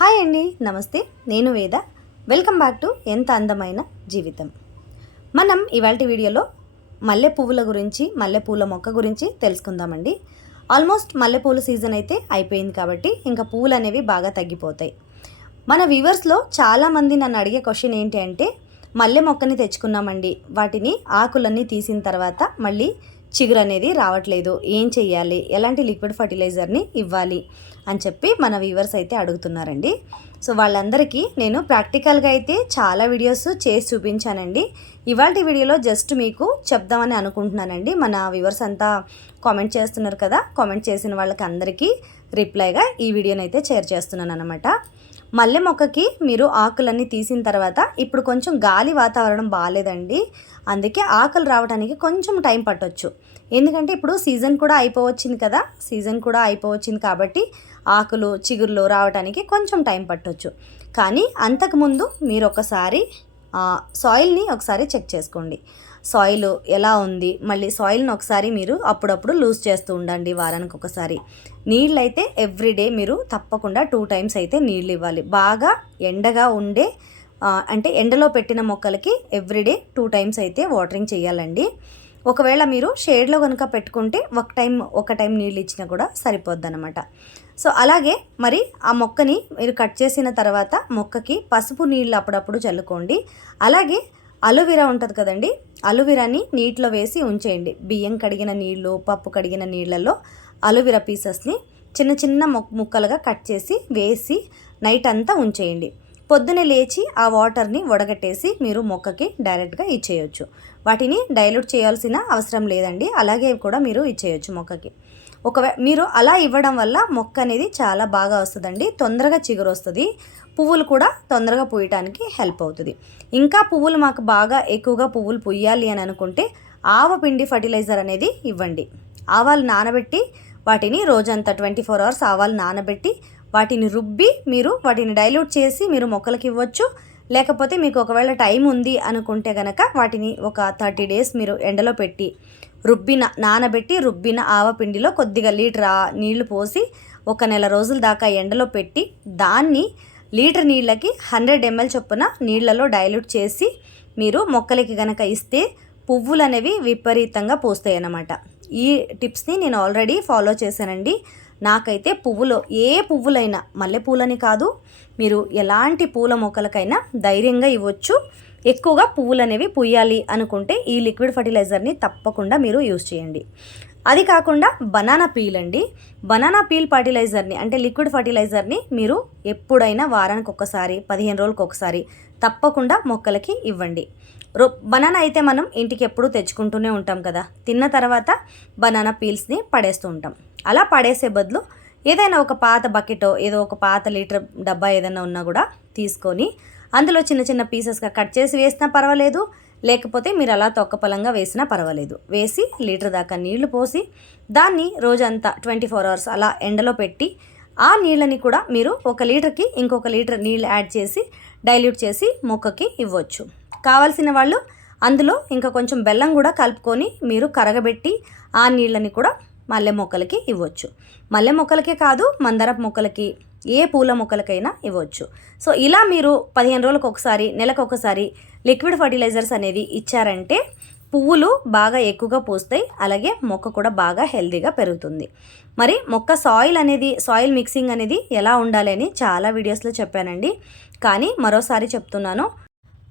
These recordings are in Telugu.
హాయ్ అండి నమస్తే. నేను వేద. వెల్కమ్ బ్యాక్ టు ఎంత అందమైన జీవితం. మనం ఇవాళ వీడియోలో మల్లె పువ్వుల గురించి మల్లె పూల మొక్క గురించి తెలుసుకుందామండి. ఆల్మోస్ట్ మల్లె పూల సీజన్ అయితే అయిపోయింది కాబట్టి ఇంకా పువ్వులు అనేవి బాగా తగ్గిపోతాయి. మన వ్యూవర్స్లో చాలామంది నన్ను అడిగే క్వశ్చన్ ఏంటి అంటే మల్లె మొక్కని తెచ్చుకున్నామండి. వాటిని ఆకులన్నీ తీసిన తర్వాత మళ్ళీ చిగురు అనేది రావట్లేదు. ఏం చెయ్యాలి? ఎలాంటి లిక్విడ్ ఫర్టిలైజర్ని ఇవ్వాలి? అని చెప్పి మన వ్యూవర్స్ అయితే అడుగుతున్నారండి. సో వాళ్ళందరికీ నేను ప్రాక్టికల్గా అయితే చాలా వీడియోస్ చేసి చూపించానండి. ఇవాళ వీడియోలో జస్ట్ మీకు చెప్దామని అనుకుంటున్నానండి. మన వ్యూవర్స్ అంతా కామెంట్ చేస్తున్నారు కదా? కామెంట్ చేసిన వాళ్ళకి అందరికీ రిప్లైగా ఈ వీడియోని అయితే షేర్ చేస్తున్నాను అనమాట మల్లె మొక్కకి మీరు ఆకులన్నీ తీసిన తర్వాత ఇప్పుడు కొంచెం గాలి వాతావరణం బాగాలేదండి. అందుకే ఆకులు రావడానికి కొంచెం టైం పట్టొచ్చు. ఎందుకంటే ఇప్పుడు సీజన్ కూడా అయిపోవచ్చింది కదా. సీజన్ కూడా అయిపోవచ్చింది కాబట్టి ఆకులు చిగుర్లు రావడానికి కొంచెం టైం పట్టొచ్చు. కానీ అంతకుముందు మీరు ఒకసారి సాయిల్ని ఒకసారి చెక్ చేసుకోండి. సాయిల్ ఎలా ఉంది? మళ్ళీ సాయిల్ని ఒకసారి మీరు అప్పుడప్పుడు లూజ్ చేస్తూ ఉండండి వారానికి ఒకసారి. నీళ్ళు అయితే ఎవ్రీడే మీరు తప్పకుండా టూ టైమ్స్ అయితే నీళ్ళు ఇవ్వాలి. బాగా ఎండగా ఉండే అంటే ఎండలో పెట్టిన మొక్కలకి ఎవ్రీడే టూ టైమ్స్ అయితే వాటరింగ్ చేయాలండి. ఒకవేళ మీరు షేడ్లో కనుక పెట్టుకుంటే ఒక టైం ఒక టైం నీళ్ళు ఇచ్చినా కూడా సరిపోద్ది అనమాట సో అలాగే మరి ఆ మొక్కని మీరు కట్ చేసిన తర్వాత మొక్కకి పసుపు నీళ్ళు అప్పుడప్పుడు చల్లుకోండి. అలాగే అలోవెరా ఉంటుంది కదండి అలోవెరాని నీటిలో వేసి ఉంచేయండి. బియ్యం కడిగిన నీళ్ళు పప్పు కడిగిన నీళ్ళల్లో అలోవెరా పీసెస్ని చిన్న చిన్న ముక్కలుగా కట్ చేసి వేసి నైట్ అంతా ఉంచేయండి. పొద్దునే లేచి ఆ వాటర్ని వడగట్టేసి మీరు మొక్కకి డైరెక్ట్గా ఇచ్చేయచ్చు. వాటిని డైల్యూట్ చేయాల్సిన అవసరం లేదండి. అలాగే కూడా మీరు ఇచ్చేయచ్చు మొక్కకి. ఒకవే మీరు అలా ఇవ్వడం వల్ల మొక్క అనేది చాలా బాగా వస్తుందండి. తొందరగా చిగురు వస్తుంది. పువ్వులు కూడా తొందరగా పూయటానికి హెల్ప్ అవుతుంది. ఇంకా పువ్వులు మాకు బాగా ఎక్కువగా పువ్వులు పుయ్యాలి అని అనుకుంటే ఆవ పిండి ఫర్టిలైజర్ అనేది ఇవ్వండి. ఆవాలు నానబెట్టి వాటిని రోజంతా ట్వంటీ ఫోర్ అవర్స్ ఆవాలు నానబెట్టి వాటిని రుబ్బి మీరు వాటిని డైల్యూట్ చేసి మీరు మొక్కలకి ఇవ్వచ్చు. లేకపోతే మీకు ఒకవేళ టైం ఉంది అనుకుంటే కనుక వాటిని ఒక థర్టీ డేస్ మీరు ఎండలో పెట్టి రుబ్బిన నానబెట్టి రుబ్బిన ఆవపిండిలో కొద్దిగా లీటర్ నీళ్ళు పోసి ఒక నెల రోజుల దాకా ఎండలో పెట్టి దాన్ని లీటర్ నీళ్ళకి హండ్రెడ్ ఎంఎల్ చొప్పున నీళ్ళలో డైల్యూట్ చేసి మీరు మొక్కలకి కనుక ఇస్తే పువ్వులు అనేవి విపరీతంగా పోస్తాయి అన్నమాట ఈ టిప్స్ని నేను ఆల్రెడీ ఫాలో చేశానండి. నాకైతే పువ్వులో ఏ పువ్వులైనా మల్లెపూలని కాదు మీరు ఎలాంటి పూల మొక్కలకైనా ధైర్యంగా ఇవ్వచ్చు. ఎక్కువగా పువ్వులు అనేవి పుయ్యాలి అనుకుంటే ఈ లిక్విడ్ ఫర్టిలైజర్ని తప్పకుండా మీరు యూజ్ చేయండి. అది కాకుండా బనానా పీల్ అండి. బనానా పీల్ ఫర్టిలైజర్ని అంటే లిక్విడ్ ఫర్టిలైజర్ని మీరు ఎప్పుడైనా వారానికి ఒకసారి పదిహేను రోజులకు ఒకసారి తప్పకుండా మొక్కలకి ఇవ్వండి. రో బనానా అయితే మనం ఇంటికి ఎప్పుడూ తెచ్చుకుంటూనే ఉంటాం కదా. తిన్న తర్వాత బనానా పీల్స్ని పడేస్తూ ఉంటాం. అలా పడేసే బదులు ఏదైనా ఒక పాత బకెటో ఏదో ఒక పాత లీటర్ డబ్బా ఏదైనా ఉన్నా కూడా తీసుకొని అందులో చిన్న చిన్న పీసెస్గా కట్ చేసి వేసినా పర్వాలేదు. లేకపోతే మీరు అలా తొక్కపలంగా వేసినా పర్వాలేదు. వేసి లీటర్ దాకా నీళ్ళు పోసి దాన్ని రోజంతా ట్వంటీ ఫోర్ అవర్స్ అలా ఎండలో పెట్టి ఆ నీళ్ళని కూడా మీరు ఒక లీటర్కి ఇంకొక లీటర్ నీళ్ళు యాడ్ చేసి డైల్యూట్ చేసి మొక్కకి ఇవ్వచ్చు. కావాల్సిన వాళ్ళు అందులో ఇంకా కొంచెం బెల్లం కూడా కలుపుకొని మీరు కరగబెట్టి ఆ నీళ్ళని కూడా మల్లె మొక్కలకి ఇవ్వచ్చు. మల్లె మొక్కలకే కాదు మందారపు మొక్కలకి ఏ పూల మొక్కలకైనా ఇవ్వచ్చు. సో ఇలా మీరు పదిహేను రోజులకు ఒకసారి నెలకు ఒకసారి లిక్విడ్ ఫర్టిలైజర్స్ అనేది ఇచ్చారంటే పువ్వులు బాగా ఎక్కువగా పూస్తాయి అలాగే మొక్క కూడా బాగా హెల్దీగా పెరుగుతుంది. మరి మొక్క సాయిల్ అనేది సాయిల్ మిక్సింగ్ అనేది ఎలా ఉండాలి అని చాలా వీడియోస్లో చెప్పానండి. కానీ మరోసారి చెప్తున్నాను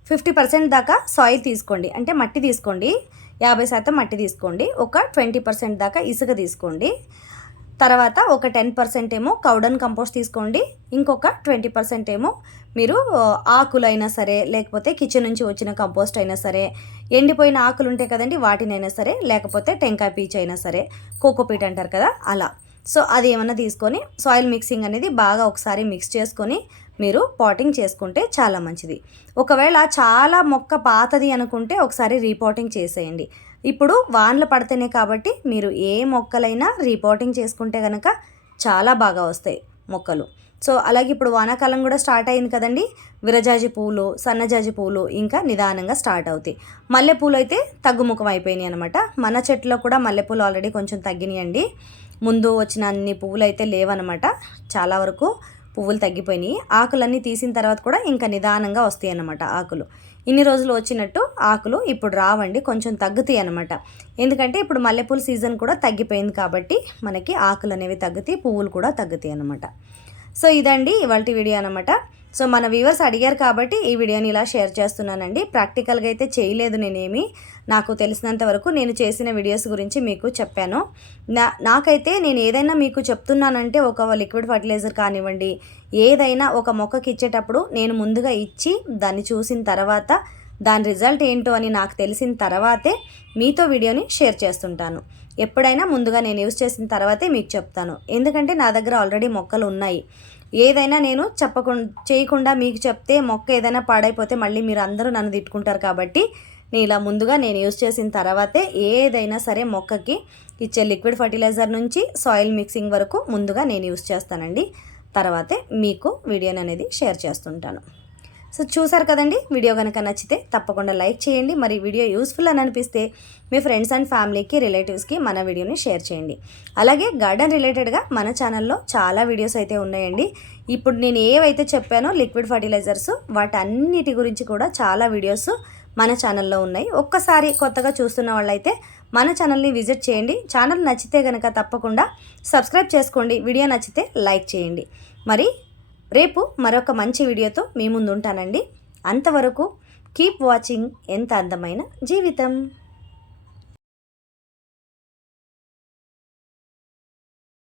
ఫిఫ్టీ పర్సెంట్ దాకా సాయిల్ తీసుకోండి. అంటే మట్టి తీసుకోండి. యాభై శాతం మట్టి తీసుకోండి. ఒక ట్వంటీ పర్సెంట్ దాకా ఇసుక తీసుకోండి. తర్వాత ఒక టెన్ పర్సెంట్ ఏమో కౌడన్ కంపోస్ట్ తీసుకోండి. ఇంకొక ట్వంటీ పర్సెంట్ ఏమో మీరు ఆకులైనా సరే లేకపోతే కిచెన్ నుంచి వచ్చిన కంపోస్ట్ అయినా సరే ఎండిపోయిన ఆకులు ఉంటాయి కదండి వాటినైనా సరే లేకపోతే టెంకాయ పీచ్ అయినా సరే కోకోపీట్ అంటారు కదా అలా. సో అది ఏమన్నా తీసుకొని సాయిల్ మిక్సింగ్ అనేది బాగా ఒకసారి మిక్స్ చేసుకొని మీరు పాటింగ్ చేసుకుంటే చాలా మంచిది. ఒకవేళ చాలా మొక్క పాతది అనుకుంటే ఒకసారి రీపాటింగ్ చేసేయండి. ఇప్పుడు వానలు పడితేనే కాబట్టి మీరు ఏ మొక్కలైనా రీపాటింగ్ చేసుకుంటే కనుక చాలా బాగా వస్తాయి మొక్కలు. సో అలాగే ఇప్పుడు వానాకాలం కూడా స్టార్ట్ అయింది కదండి. విరజాజి పూలు సన్నజాజి పూలు ఇంకా నిదానంగా స్టార్ట్ అవుతాయి. మల్లెపూలు అయితే తగ్గుముఖం అయిపోయినాయి అనమాట మన చెట్టులో కూడా మల్లెపూలు ఆల్రెడీ కొంచెం తగ్గినాయండి. ముందు వచ్చిన అన్ని పువ్వులు అయితే లేవనమాట చాలా వరకు పువ్వులు తగ్గిపోయినాయి. ఆకులన్నీ తీసిన తర్వాత కూడా ఇంకా నిదానంగా వస్తాయి అన్నమాట ఆకులు. ఇన్ని రోజులు వచ్చినట్టు ఆకులు ఇప్పుడు రావండి కొంచెం తగ్గుతాయి అనమాట ఎందుకంటే ఇప్పుడు మల్లెపూల సీజన్ కూడా తగ్గిపోయింది కాబట్టి మనకి ఆకులు అనేవి తగ్గుతాయి పువ్వులు కూడా తగ్గుతాయి అనమాట సో ఇదండి ఇవాళ వీడియో అనమాట సో మన వ్యూవర్స్ అడిగారు కాబట్టి ఈ వీడియోని ఇలా షేర్ చేస్తున్నానండి. ప్రాక్టికల్గా అయితే చేయలేదు నేనేమి. నాకు తెలిసినంత వరకు నేను చేసిన వీడియోస్ గురించి మీకు చెప్పాను. నా నాకైతే నేను ఏదైనా మీకు చెప్తున్నానంటే ఒక లిక్విడ్ ఫర్టిలైజర్ కానివ్వండి ఏదైనా ఒక మొక్కకి ఇచ్చేటప్పుడు నేను ముందుగా ఇచ్చి దాన్ని చూసిన తర్వాత దాని రిజల్ట్ ఏంటో అని నాకు తెలిసిన తర్వాతే మీతో వీడియోని షేర్ చేస్తుంటాను. ఎప్పుడైనా ముందుగా నేను యూస్ చేసిన తర్వాతే మీకు చెప్తాను. ఎందుకంటే నా దగ్గర ఆల్రెడీ మొక్కలు ఉన్నాయి. ఏదైనా నేను చెప్పకుండా చేయకుండా మీకు చెప్తే మొక్క ఏదైనా పాడైపోతే మళ్ళీ మీరు అందరూ నన్ను తిట్టుకుంటారు కాబట్టి నేను ఇలా ముందుగా నేను యూస్ చేసిన తర్వాతే ఏదైనా సరే మొక్కకి ఇచ్చే లిక్విడ్ ఫర్టిలైజర్ నుంచి సాయిల్ మిక్సింగ్ వరకు ముందుగా నేను యూస్ చేస్తానండి. తర్వాతే మీకు వీడియోని అనేది షేర్ చేస్తుంటాను. సో చూసారు కదండి? వీడియో కనుక నచ్చితే తప్పకుండా లైక్ చేయండి. మరి వీడియో యూస్ఫుల్ అని అనిపిస్తే మీ ఫ్రెండ్స్ అండ్ ఫ్యామిలీకి రిలేటివ్స్కి మన వీడియోని షేర్ చేయండి. అలాగే గార్డెన్ రిలేటెడ్గా మన ఛానల్లో చాలా వీడియోస్ అయితే ఉన్నాయండి. ఇప్పుడు నేను ఏవైతే చెప్పానో లిక్విడ్ ఫర్టిలైజర్స్ వాటన్నిటి గురించి కూడా చాలా వీడియోస్ మన ఛానల్లో ఉన్నాయి. ఒక్కసారి కొత్తగా చూస్తున్న వాళ్ళైతే మన ఛానల్ని విజిట్ చేయండి. ఛానల్ నచ్చితే కనుక తప్పకుండా సబ్స్క్రైబ్ చేసుకోండి. వీడియో నచ్చితే లైక్ చేయండి. మరి రేపు మరొక మంచి వీడియోతో మీ ముందు ఉంటానండి అంతవరకు కీప్ వాచింగ్ ఎంత అందమైన జీవితం.